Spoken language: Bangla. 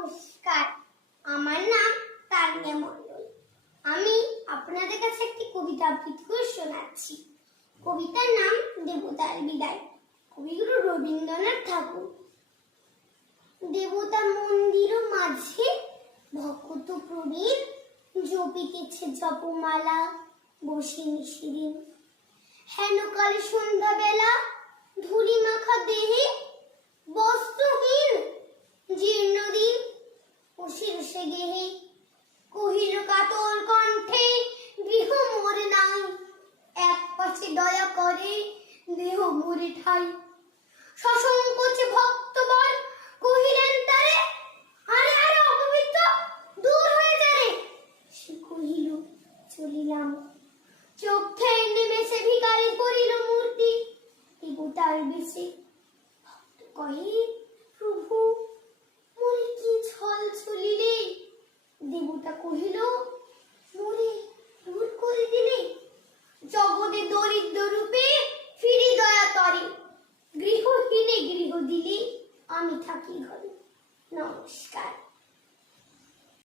নমস্কার। আমার নাম তানিয়া মণ্ডল। আমি আপনাদের কাছে একটি কবিতা আবৃত্তি করে শোনাচ্ছি। কবিতার নাম দেবতার বিদায়। কবিগুরু রবীন্দ্রনাথ ঠাকুর। দেবতা মন্দির মাঝে ভক্ত প্রবীণ জপিতেছে জপমালা, বসে নিশিদিন। হেন কালে সন্ধ্যাবেলা ধুলি মাখা দেহে শিরসে গেহে কহিল কাতর কণ্ঠে, গৃহ মোরে নাই। এক পাশে দয়া করে দেহ মোরে ঠাই। সসংকোচে ভক্তবর কহিলেন, তারে, আরে আরে, অপবিত্র, দূর হয়ে যারে সে কহিল, চলিলাম। চোখে নেমেছে ভিকারি করিল মূর্তি দেবতার বেশে। ভক্ত দেবতা কহিল মনে দূর করে দিলে? জগতে দরিদ্র রূপে ফিরি দয়া তরে গৃহহীনে গৃহ দিলি আমি থাকি ঘরে। নমস্কার।